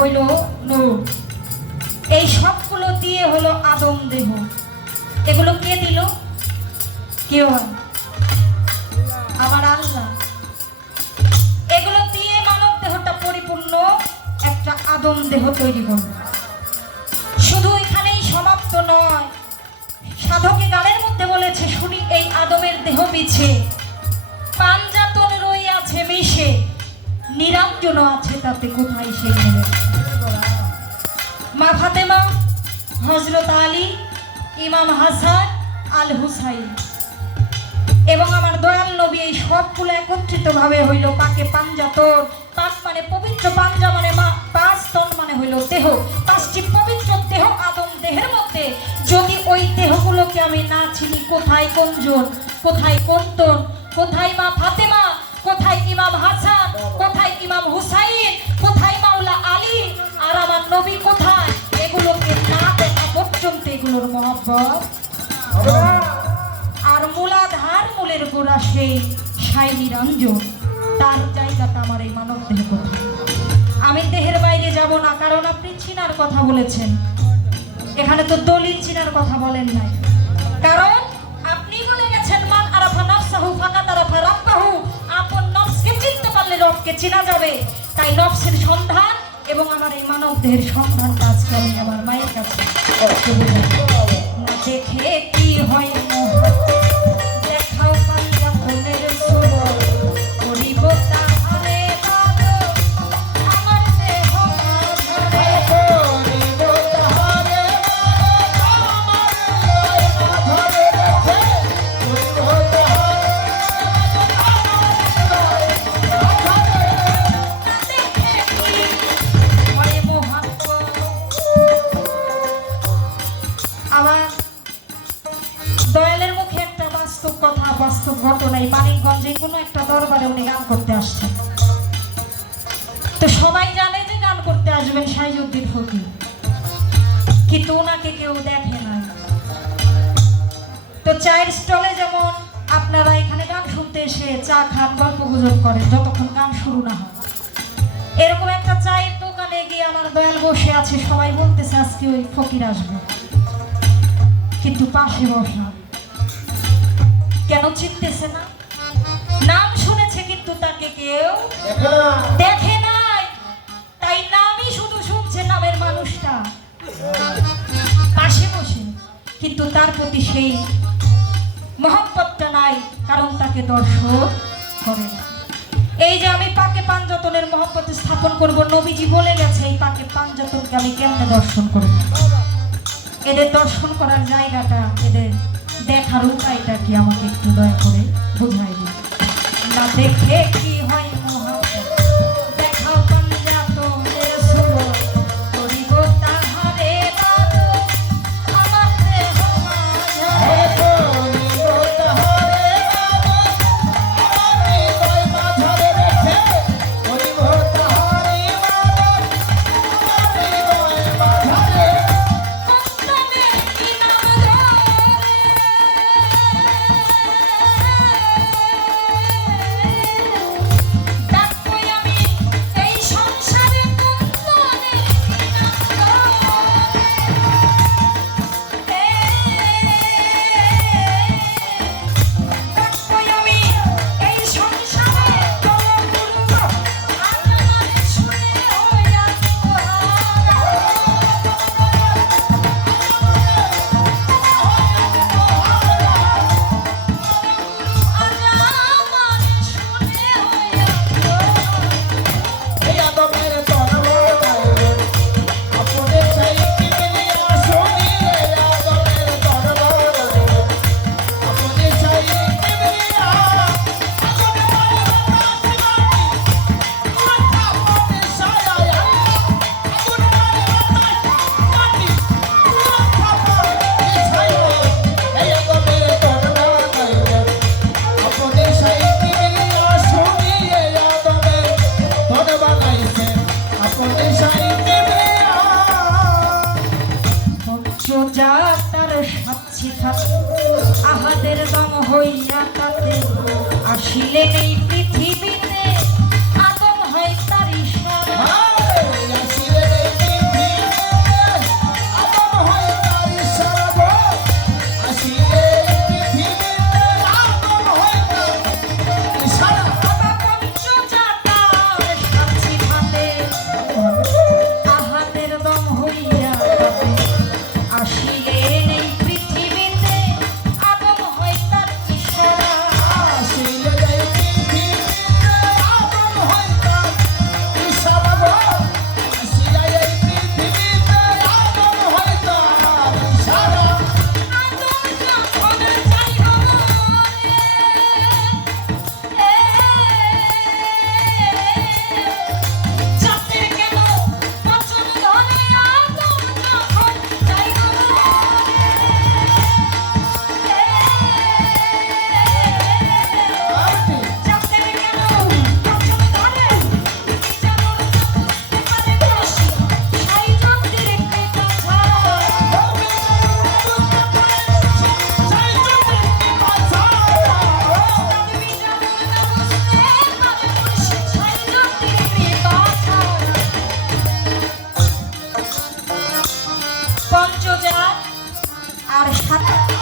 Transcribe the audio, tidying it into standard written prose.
হইল নূর। এই সবগুলো দিয়ে হলো আদম দেহ। এগুলো কে দিল? কেউ আমার আল্লাহ। এগুলো দিয়ে মানব দেহটা পরিপূর্ণ একটা আদম দেহ তৈরি করল। শুধু এখানেই সমাপ্ত নয়, সাধকে গানের মধ্যে বলেছে, শুনি এই আদমের দেহ বিছে পাঞ্জাতন রইয়াছে মিশে, নিরঞ্জন আছে তাতে কোথায় সেই মিলে। মা ফাতেমা, হযরত আলী, ইমাম হাসান, আল হুসাইন এবং আমার দয়াল নবী, এই সবগুলো একত্রিত ভাবে হইল পাকে পাঞ্জাতন। পাক মানে পবিত্র, পাঞ্জা মানে পাঁচ, তন মানে হইল দেহ। পাঁচটি পবিত্র দেহ আদম দেহের মধ্যে যদি ওই দেহগুলোকে আমি না চিনি, কোথায় কোনজন, কোথায় কোনতন, কোথায় মা ফাতেমা, কোথায় ইমাম হাসান, কোথায় ইমাম হুসাইন, কোথায় মাওলা আলী, আর আমার নবী কোথায়, এগুলোকে না দেখা পর্যন্ত এগুলোর মহব্বত। আর মূলাধার মূলের গোড়া সেই সাই নিরঞ্জন, তার জায়গাটা আমার এই মানব দেহ কোথায়। আমি দেহের বাইরে যাব না, কারণ আপনি চিনার কথা বলেছেন, এখানে তো দলিল চিনার কথা বলেন নাই। কারণ আপনি বলে গেছেন মান আরাফা নাফসাহু ফাকাদ আরাফা রাব্বাহু, আপন নফসকে চিনতে পারলে রবকে চেনা যাবে। তাই নফসের সন্ধান এবং আমার এই মানব দেহের সন্ধানটা আজকে আমি আমার মায়ের কাছে না দেখে কি হয় দেখাও পাঞ্জাতনের সুর করিব তাহারে আমার দেহ করিব তাহারে আমার দয়ালের মুখে একটা বাস্তব কথা, বাস্তব ঘটনায় মানিকগঞ্জে কোনো একটা দরবারে উনি গান করতে আসছেন। তো সবাই জানে যে গান করতে আসবেন সাইজুদ্দিন ফকির, কিন্তু ওনাকে কেউ দেখে না। তো চায়ের স্টলে যেমন আপনারা এখানে গান শুনতে এসে চা খান, গল্প গুজব করেন যতক্ষণ গান শুরু না হয়, এরকম একটা চায়ের দোকানে গিয়ে আমার দয়াল বসে আছে, সবাই বলতেছে আজকে ওই ফকির আসবে, কিন্তু পাশে বসা কেন চিনতেছে না? নাম শুনেছে কিন্তু তাকে কেউ দেখে নাই, তাই নামই শুধু শুনছে, নামের মানুষটা পাশে বসে, কিন্তু তার প্রতি সেই মহব্বতটা নাই, কারণ তাকে দর্শন করে না। এই যে আমি পাকে পাঞ্জাতনের মহব্বত স্থাপন করব, নবীজি বলে গেছে এই পাকে পাঞ্জাতনকে আমি কেমনে দর্শন করব। এদের দর্শন করার জায়গাটা, এদের দেখার উপায়টা কি আমাকে একটু দয়া করে বুঝাই দিন। না দেখে কি হয় মহব্বত দেখাও পাঞ্জাতনের সুর করিব তাহারে বাদো আমার দেহ মাঝারে করিব তাহারে বাদো আমি কই মাঝারে রেখে করিব তাহারে বাদো আমি কই মাঝারে আহাদের দম হইয়া তাতে আসিলেন এই পৃথিবীতে আদম হয় তার ইশারা। সাথে